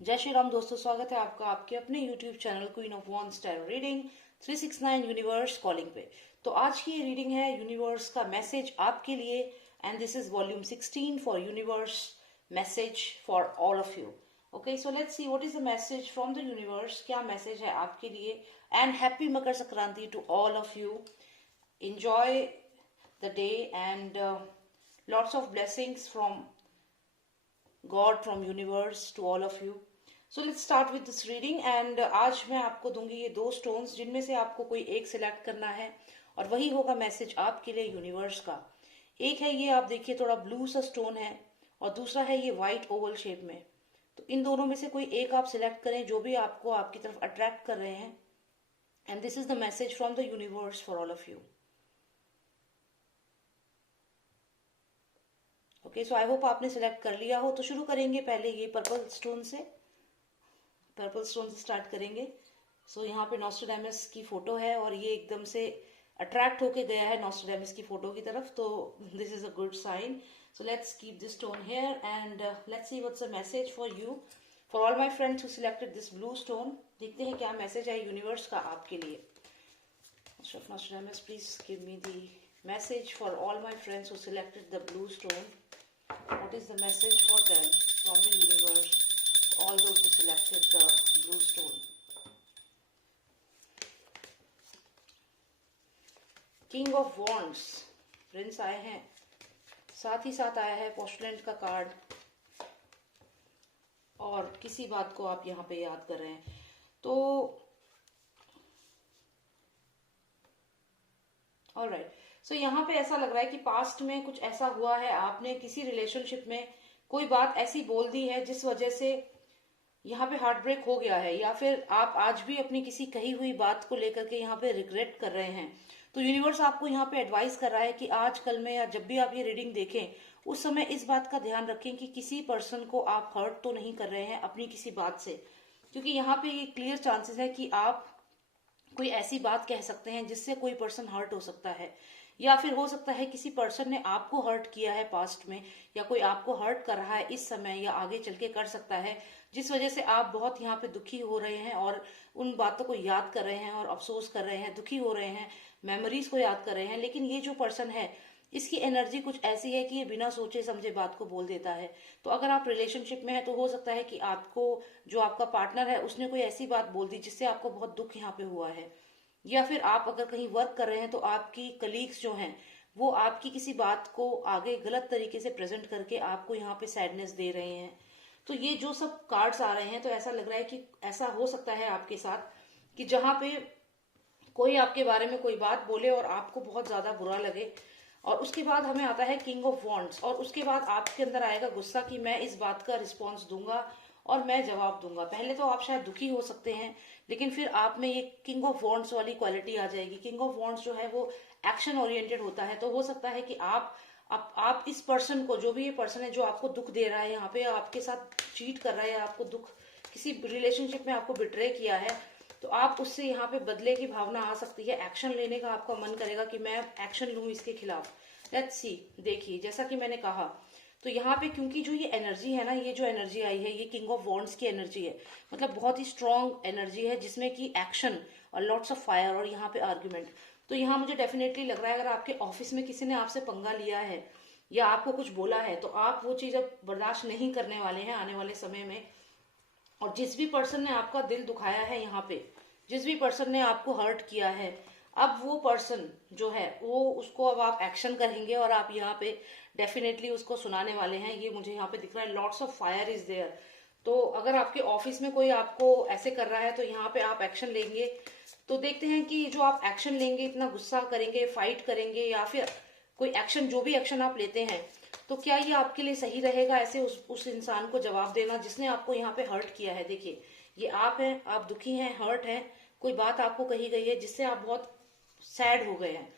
जय श्री राम दोस्तों, स्वागत है आपका आपके अपने YouTube channel queen of wands tarot reading 369 universe calling पे। तो आज की ये रीडिंग है यूनिवर्स का मैसेज आपके लिए, and this is volume 16 for universe message for all of you. Okay, so let's see what is the message from the universe. क्या मैसेज है आपके लिए? And happy Makar Sankranti to all of you. enjoy the day and lots of blessings from God, from universe to all of you. So let's start with this reading and आज मैं आपको दूंगी ये दो स्टोन्स जिनमें से आपको कोई एक सिलेक्ट करना है और वही होगा मैसेज आपके लिए यूनिवर्स का। एक है ये, आप देखिए थोड़ा ब्लू सा स्टोन है, और दूसरा है ये व्हाइट ओवल शेप में। तो इन दोनों में से कोई एक आप सिलेक्ट करें जो भी आपको आपकी तरफ अट्रैक्ट कर रहे हैं, and this is the message from the universe for all of you. Okay, so I hope आपने सिलेक्ट कर लिया हो। तो शुरू करेंगे पहले ये पर्पल स्टोन से। पर्पल स्टोन से स्टार्ट करेंगे। सो यहाँ पे नॉस्ट्रेडामस की फोटो है और ये एकदम से अट्रैक्ट होके गया है नॉस्ट्रेडामस की फोटो की तरफ, तो this is a good sign. So let's keep this stone here and let's see what's a message for you, for all my friends who selected this blue stone. देखते हैं क्या मैसेज है यूनिवर्स का आपके लिए। Nostradamus, please give me the message for all my friends who selected the blue stone. What is the message for them from the universe? All those who selected the blue stone. King of Wands, Prince आए हैं, साथ ही साथ आया है पोस्टलैंड का card, और किसी बात को आप यहाँ पे याद कर रहे हैं। तो ऑलराइट, सो यहाँ पे ऐसा लग रहा है कि पास्ट में कुछ ऐसा हुआ है, आपने किसी रिलेशनशिप में कोई बात ऐसी बोल दी है जिस वजह से यहाँ पे हार्ट ब्रेक हो गया है, या फिर आप आज भी अपनी किसी कही हुई बात को लेकर के यहाँ पे रिग्रेट कर रहे हैं। तो यूनिवर्स आपको यहाँ पे एडवाइस कर रहा है कि आज कल में या जब भी आप ये रीडिंग देखें उस समय इस बात का ध्यान रखें कि किसी पर्सन को आप हर्ट तो नहीं कर रहे हैं अपनी किसी बात से, क्योंकि यहाँ पे ये क्लियर चांसेस है कि आप कोई ऐसी बात कह सकते हैं जिससे कोई पर्सन हर्ट हो सकता है, या फिर हो सकता है किसी पर्सन ने आपको हर्ट किया है पास्ट में, या कोई आपको हर्ट कर रहा है इस समय या आगे चल के कर सकता है, जिस वजह से आप बहुत यहाँ पे दुखी हो रहे हैं और उन बातों को याद कर रहे हैं और अफसोस कर रहे हैं, दुखी हो रहे हैं, मेमोरीज को याद कर रहे हैं। लेकिन ये जो पर्सन है इसकी एनर्जी कुछ ऐसी है कि ये बिना सोचे समझे बात को बोल देता है। तो अगर आप रिलेशनशिप में है तो हो सकता है कि आपको जो आपका पार्टनर है उसने कोई ऐसी बात बोल दी जिससे आपको बहुत दुख यहाँ पे हुआ है, या फिर आप अगर कहीं वर्क कर रहे हैं तो आपकी कलीग्स जो हैं वो आपकी किसी बात को आगे गलत तरीके से प्रेजेंट करके आपको यहाँ पे सैडनेस दे रहे हैं। तो ये जो सब कार्ड्स आ रहे हैं तो ऐसा लग रहा है कि ऐसा हो सकता है आपके साथ कि जहाँ पे कोई आपके बारे में कोई बात बोले और आपको बहुत ज्यादा बुरा लगे, और उसके बाद हमें आता है किंग ऑफ वॉन्ड्स, और उसके बाद आपके अंदर आएगा गुस्सा कि मैं इस बात का रिस्पॉन्स दूंगा और मैं जवाब दूंगा। पहले तो आप शायद दुखी हो सकते हैं, लेकिन फिर आप में ये किंग ऑफ वॉन्ड्स वाली क्वालिटी आ जाएगी। किंग ऑफ वॉन्ड्स जो है वो एक्शन ओरिएंटेड होता है, तो हो सकता है कि आप इस पर्सन को, जो भी ये पर्सन है जो आपको दुख दे रहा है यहाँ पे, आपके साथ चीट कर रहा है या आपको दुख किसी रिलेशनशिप में आपको बिट्रे किया है, तो आप उससे यहाँ पे बदले की भावना आ सकती है, एक्शन लेने का आपका मन करेगा कि मैं एक्शन लूं इसके खिलाफ। लेट्स सी, देखिए जैसा कि मैंने कहा, तो यहाँ पे क्योंकि जो ये एनर्जी है ना, ये जो एनर्जी आई है ये किंग ऑफ वॉन्ड्स की एनर्जी है, मतलब बहुत ही स्ट्रॉन्ग एनर्जी है जिसमें कि एक्शन और लॉट्स ऑफ फायर और यहाँ पे आर्ग्यूमेंट। तो यहाँ मुझे डेफिनेटली लग रहा है अगर आपके ऑफिस में किसी ने आपसे पंगा लिया है या आपको कुछ बोला है तो आप वो चीज अब बर्दाश्त नहीं करने वाले हैं आने वाले समय में। और जिस भी पर्सन ने आपका दिल दुखाया है यहाँ पे, जिस भी पर्सन ने आपको हर्ट किया है, अब वो पर्सन जो है वो उसको अब आप एक्शन करेंगे और आप यहाँ पे डेफिनेटली उसको सुनाने वाले हैं। ये मुझे यहाँ पे दिख रहा है, lots of fire is there. तो अगर आपके ऑफिस में कोई आपको ऐसे कर रहा है तो यहाँ पे आप एक्शन लेंगे। तो देखते हैं कि जो आप एक्शन लेंगे, इतना गुस्सा करेंगे, फाइट करेंगे, या फिर कोई एक्शन, जो भी एक्शन आप लेते हैं, तो क्या ये आपके लिए सही रहेगा ऐसे उस इंसान को जवाब देना जिसने आपको यहाँ पे हर्ट किया है। देखिए ये आप हैं, आप दुखी हैं, हर्ट हैं, कोई बात आपको कही गई है जिससे आप बहुत सैड हो गए हैं।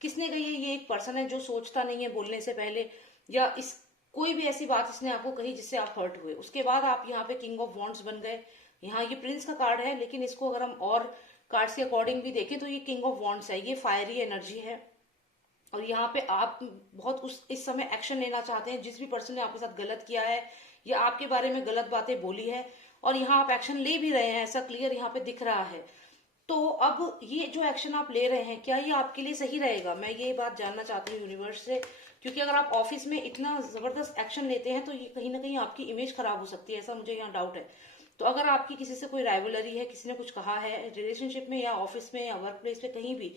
किसने कही है? ये एक पर्सन है जो सोचता नहीं है बोलने से पहले, या इस कोई भी ऐसी बात इसने आपको कही जिससे आप हर्ट हुए, उसके बाद आप यहाँ पे किंग ऑफ वॉन्ड्स बन गए। यहाँ ये प्रिंस का कार्ड है, लेकिन इसको अगर हम और कार्ड्स के अकॉर्डिंग भी देखें तो ये किंग ऑफ वॉन्ड्स है, ये फायरी एनर्जी है। और यहाँ पे आप बहुत इस समय एक्शन लेना चाहते हैं। जिस भी पर्सन ने आपके साथ गलत किया है या आपके बारे में गलत बातें बोली है, और यहाँ आप एक्शन ले भी रहे हैं, ऐसा क्लियर यहाँ पे दिख रहा है। तो अब ये जो एक्शन आप ले रहे हैं, क्या ये आपके लिए सही रहेगा? मैं ये बात जानना चाहती हूँ यूनिवर्स से, क्योंकि अगर आप ऑफिस में इतना जबरदस्त एक्शन लेते हैं तो ये कहीं ना कहीं आपकी इमेज खराब हो सकती है, ऐसा मुझे यहाँ डाउट है। तो अगर आपकी किसी से कोई राइवलरी है, किसी ने कुछ कहा है रिलेशनशिप में या ऑफिस में या वर्क प्लेस पे कहीं भी,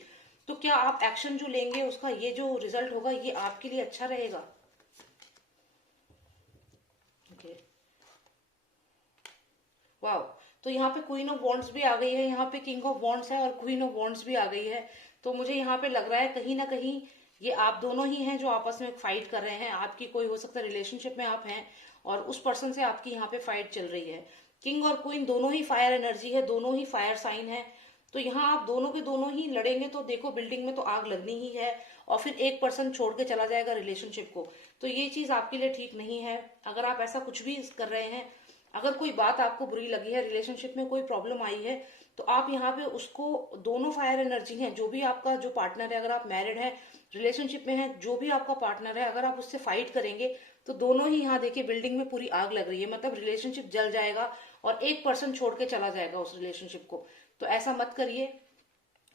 तो क्या आप एक्शन जो लेंगे उसका ये जो रिजल्ट होगा ये आपके लिए अच्छा रहेगा? ओके, वाह। तो यहाँ पे क्वीन ऑफ वॉन्ड्स भी आ गई है, यहाँ पे किंग ऑफ वॉन्ड्स है और क्वीन ऑफ वॉन्ड्स भी आ गई है। तो मुझे यहाँ पे लग रहा है कहीं ना कहीं ये आप दोनों ही हैं जो आपस में फाइट कर रहे हैं। आपकी कोई हो सकता है रिलेशनशिप में आप हैं और उस पर्सन से आपकी यहाँ पे फाइट चल रही है। किंग और क्वीन दोनों ही फायर एनर्जी है, दोनों ही फायर साइन है। तो यहाँ आप दोनों के दोनों ही लड़ेंगे तो देखो बिल्डिंग में तो आग लगनी ही है, और फिर एक पर्सन छोड़ के चला जाएगा रिलेशनशिप को। तो ये चीज आपके लिए ठीक नहीं है। अगर आप ऐसा कुछ भी कर रहे हैं, अगर कोई बात आपको बुरी लगी है, रिलेशनशिप में कोई प्रॉब्लम आई है, तो आप यहाँ पे उसको, दोनों फायर एनर्जी हैं, जो भी आपका जो पार्टनर है, अगर आप मैरिड है, रिलेशनशिप में है, जो भी आपका पार्टनर है, अगर आप उससे फाइट करेंगे तो दोनों ही, यहाँ देखिए बिल्डिंग में पूरी आग लग रही है, मतलब रिलेशनशिप जल जाएगा और एक पर्सन छोड़ के चला जाएगा उस रिलेशनशिप को। तो ऐसा मत करिए,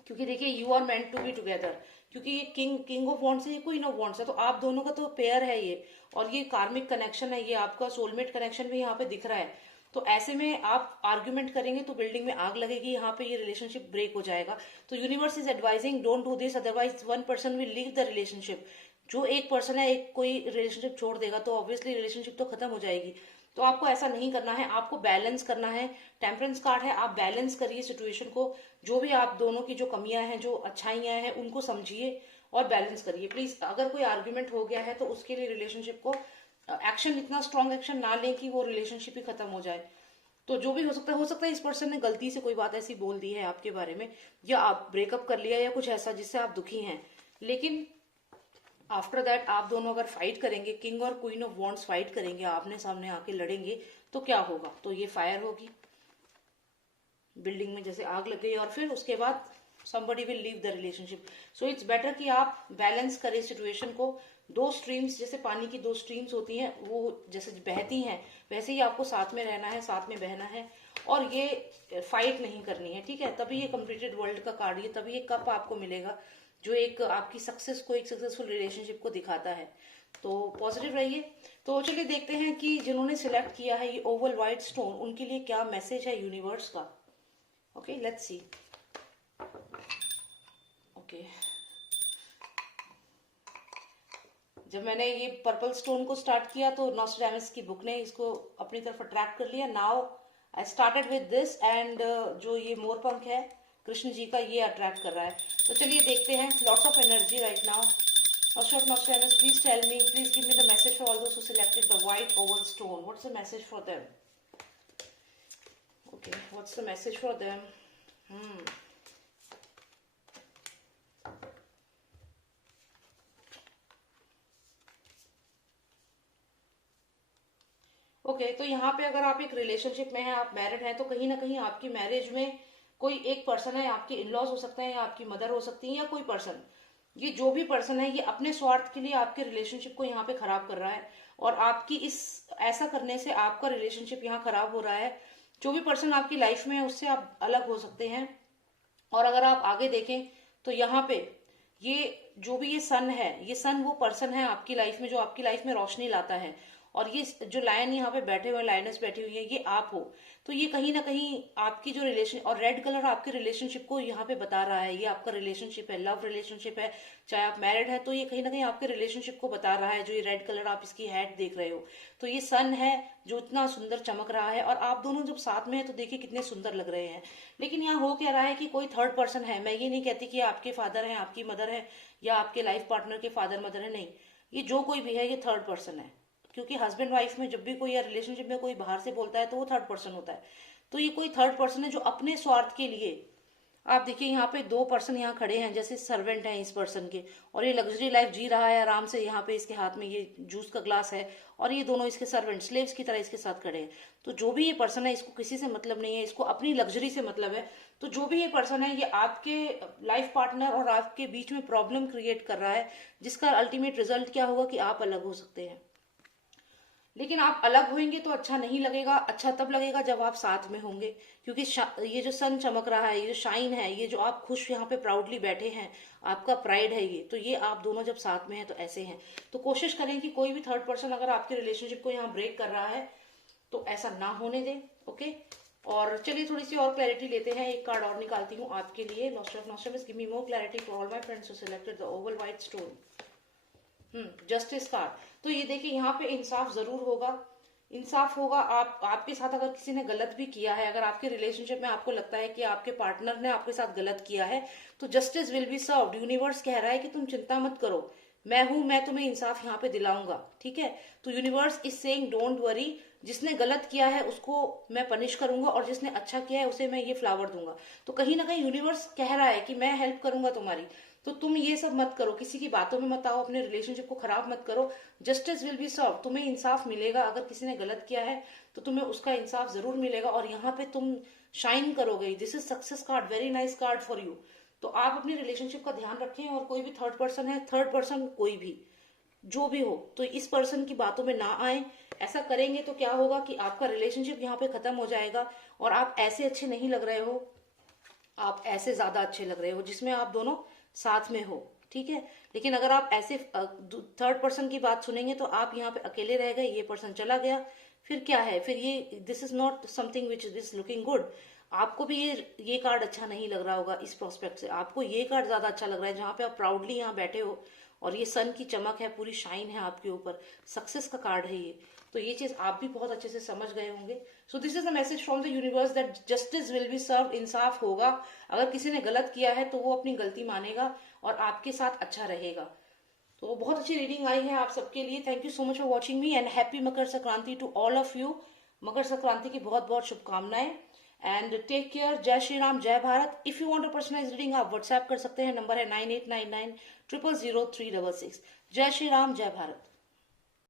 क्योंकि देखिए you are meant to be together, क्योंकि ये किंग ऑफ वॉन्ड्स है, ये क्वीन ऑफ वॉन्ड्स है, तो आप दोनों का तो पेयर है ये, और ये कार्मिक कनेक्शन है, ये आपका सोलमेट कनेक्शन भी यहाँ पे दिख रहा है। तो ऐसे में आप आर्ग्यूमेंट करेंगे तो बिल्डिंग में आग लगेगी, यहाँ पे ये रिलेशनशिप ब्रेक हो जाएगा। तो universe is advising don't do this, otherwise one person will leave the relationship. जो एक पर्सन है, एक कोई रिलेशनशिप छोड़ देगा तो ऑब्वियसली रिलेशनशिप तो खत्म हो जाएगी। तो आपको ऐसा नहीं करना है, आपको बैलेंस करना है। टेम्परेंस कार्ड है, आप बैलेंस करिए सिचुएशन को। जो भी आप दोनों की जो कमियां हैं, जो अच्छाइयां हैं, उनको समझिए और बैलेंस करिए प्लीज। अगर कोई आर्ग्यूमेंट हो गया है तो उसके लिए रिलेशनशिप को एक्शन, इतना स्ट्रॉन्ग एक्शन ना लें कि वो रिलेशनशिप ही खत्म हो जाए। तो जो भी हो सकता है इस पर्सन ने गलती से कोई बात ऐसी बोल दी है आपके बारे में, या आप ब्रेकअप कर लिया या कुछ ऐसा जिससे आप दुखी हैं। लेकिन आफ्टर दैट आप दोनों अगर फाइट करेंगे, किंग और क्वीन ऑफ वॉन्ड्स फाइट करेंगे, आमने सामने आके लड़ेंगे, तो क्या होगा? तो ये फायर होगी, बिल्डिंग में जैसे आग लग गई, और फिर उसके बाद somebody will leave the relationship। so it's better कि आप बैलेंस करें सिचुएशन को। दो स्ट्रीम्स, जैसे पानी की दो स्ट्रीम्स होती हैं, वो जैसे बहती हैं वैसे ही आपको साथ में रहना है, साथ में बहना है, और ये फाइट नहीं करनी है, ठीक है? तभी ये कंप्लीटेड वर्ल्ड का कार्ड, ये तभी ये कप आपको मिलेगा जो एक आपकी सक्सेस को, एक सक्सेसफुल रिलेशनशिप को दिखाता है। तो पॉजिटिव रहिए। तो चलिए देखते हैं कि जिन्होंने सिलेक्ट किया है ये ओवल व्हाइट स्टोन, उनके लिए क्या मैसेज है यूनिवर्स का। Okay, let's see. ओके, जब मैंने ये पर्पल स्टोन को स्टार्ट किया तो नॉस्ट्रैडमस की बुक ने इसको अपनी तरफ अट्रैक्ट कर लिया। Now I started with this, and जो ये मोरपंख है कृष्ण जी का, ये अट्रैक्ट कर रहा है। तो चलिए देखते हैं। Lots of energy right now. Nostradamus, please tell me, please give me the message for all those who selected the white oval stone. What's the message for them? Okay, what's the message for them? Okay, तो यहाँ पे अगर आप एक relationship में हैं, आप married हैं, तो कहीं ना कहीं आपकी मैरिज में कोई एक पर्सन है, आपके इन-लॉज हो सकते हैं, या आपकी मदर हो सकती है, या कोई पर्सन, ये जो भी पर्सन है, ये अपने स्वार्थ के लिए आपके रिलेशनशिप को यहाँ पे खराब कर रहा है, और आपकी इस ऐसा करने से आपका रिलेशनशिप यहाँ खराब हो रहा है। जो भी पर्सन आपकी लाइफ में है उससे आप अलग हो सकते हैं। और अगर आप आगे देखें तो यहाँ पे ये जो भी ये सन है, ये सन वो पर्सन है आपकी लाइफ में जो आपकी लाइफ में रोशनी लाता है, और ये जो लायन यहाँ पे बैठे हुए, लायनस बैठी हुई है, ये आप हो। तो ये कहीं ना कहीं आपकी जो रिलेशन, और रेड कलर आपके रिलेशनशिप को यहाँ पे बता रहा है, ये आपका रिलेशनशिप है, लव रिलेशनशिप है, चाहे आप मैरिड है, तो ये कहीं ना कहीं आपके रिलेशनशिप को बता रहा है। जो ये रेड कलर आप इसकी हैट देख रहे हो, तो ये सन है जो इतना सुंदर चमक रहा है, और आप दोनों जब साथ में है तो देखिए कितने सुंदर लग रहे हैं। लेकिन यहाँ हो क्या रहा है कि कोई थर्ड पर्सन है। मैं ये नहीं कहती कि आपके फादर है, आपकी मदर है, या आपके लाइफ पार्टनर के फादर मदर है, नहीं, ये जो कोई भी है ये थर्ड पर्सन है। क्योंकि हस्बैंड वाइफ में जब भी कोई, या रिलेशनशिप में कोई बाहर से बोलता है तो वो थर्ड पर्सन होता है। तो ये कोई थर्ड पर्सन है जो अपने स्वार्थ के लिए, आप देखिए यहाँ पे दो पर्सन यहाँ खड़े हैं, जैसे सर्वेंट हैं इस पर्सन के, और ये लग्जरी लाइफ जी रहा है आराम से। यहाँ पे इसके हाथ में ये जूस का ग्लास है, और ये दोनों इसके सर्वेंट, स्लेव्स की तरह इसके साथ खड़े हैं। तो जो भी ये पर्सन है, इसको किसी से मतलब नहीं है, इसको अपनी लग्जरी से मतलब है। तो जो भी ये पर्सन है, ये आपके लाइफ पार्टनर और आपके बीच में प्रॉब्लम क्रिएट कर रहा है, जिसका अल्टीमेट रिजल्ट क्या होगा कि आप अलग हो सकते हैं। लेकिन आप अलग होंगे तो अच्छा नहीं लगेगा, अच्छा तब लगेगा जब आप साथ में होंगे, क्योंकि ये जो सन चमक रहा है, ये जो शाइन है, ये जो आप खुश यहाँ पे प्राउडली बैठे हैं, आपका प्राइड है ये, तो ये आप दोनों जब साथ में हैं तो ऐसे हैं। तो कोशिश करें कि कोई भी थर्ड पर्सन अगर आपके रिलेशनशिप को यहाँ ब्रेक कर रहा है तो ऐसा ना होने दें। ओके, और चलिए थोड़ी सी और क्लैरिटी लेते हैं। एक कार्ड और निकालती हूँ आपके लिए। Nostradamus give me more clarity for all my friends who selected the Oval white stone. Justice card. तो ये देखिए यहाँ पे इंसाफ जरूर होगा, इंसाफ होगा। आपके साथ अगर किसी ने गलत भी किया है, अगर आपके रिलेशनशिप में आपको लगता है कि आपके पार्टनर ने आपके साथ गलत किया है, तो justice will be served. Universe कह रहा है कि तुम चिंता मत करो, मैं हूं, मैं तुम्हें इंसाफ यहाँ पे दिलाऊंगा। ठीक है, तो universe is saying don't worry, जिसने गलत किया है उसको मैं पनिश करूंगा और जिसने अच्छा किया है उसे मैं ये फ्लावर दूंगा। तो कहीं ना कहीं यूनिवर्स कह रहा है कि मैं हेल्प करूंगा तुम्हारी, तो तुम ये सब मत करो, किसी की बातों में मत आओ, अपने रिलेशनशिप को खराब मत करो। जस्टिस विल बी सर्व, तुम्हें इंसाफ मिलेगा। अगर किसी ने गलत किया है तो तुम्हें उसका इंसाफ जरूर मिलेगा और यहाँ पे तुम शाइन करोगे। This is success card, very nice card for you. तो आप अपने रिलेशनशिप का ध्यान रखें, और कोई भी थर्ड पर्सन है, थर्ड पर्सन कोई भी जो भी हो, तो इस पर्सन की बातों में ना आए। ऐसा करेंगे तो क्या होगा कि आपका रिलेशनशिप यहाँ पे खत्म हो जाएगा और आप ऐसे अच्छे नहीं लग रहे हो, आप ऐसे ज्यादा अच्छे लग रहे हो जिसमें आप दोनों साथ में हो। ठीक है, लेकिन अगर आप ऐसे थर्ड पर्सन की बात सुनेंगे तो आप यहाँ पे अकेले रह गए, ये पर्सन चला गया, फिर क्या है, फिर ये this is not something which is looking good. आपको भी ये कार्ड अच्छा नहीं लग रहा होगा इस प्रोस्पेक्ट से, आपको ये कार्ड ज्यादा अच्छा लग रहा है जहां पे आप प्राउडली यहाँ बैठे हो और ये सन की चमक है, पूरी शाइन है आपके ऊपर, सक्सेस का कार्ड है ये। तो ये चीज आप भी बहुत अच्छे से समझ गए होंगे। So this is the message from the universe that justice will be serve, इंसाफ होगा। अगर किसी ने गलत किया है तो वो अपनी गलती मानेगा और आपके साथ अच्छा रहेगा। तो बहुत अच्छी रीडिंग आई है आप सबके लिए। Thank you so much for watching me and happy Makar Sankranti to all of you. Makar Sankranti की बहुत बहुत शुभकामनाएं एंड टेक केयर। जय श्री राम, जय Bharat. If you want a personalised reading आप व्हाट्सएप कर सकते हैं, नंबर है 9899000366। जय श्री राम, जय भारत।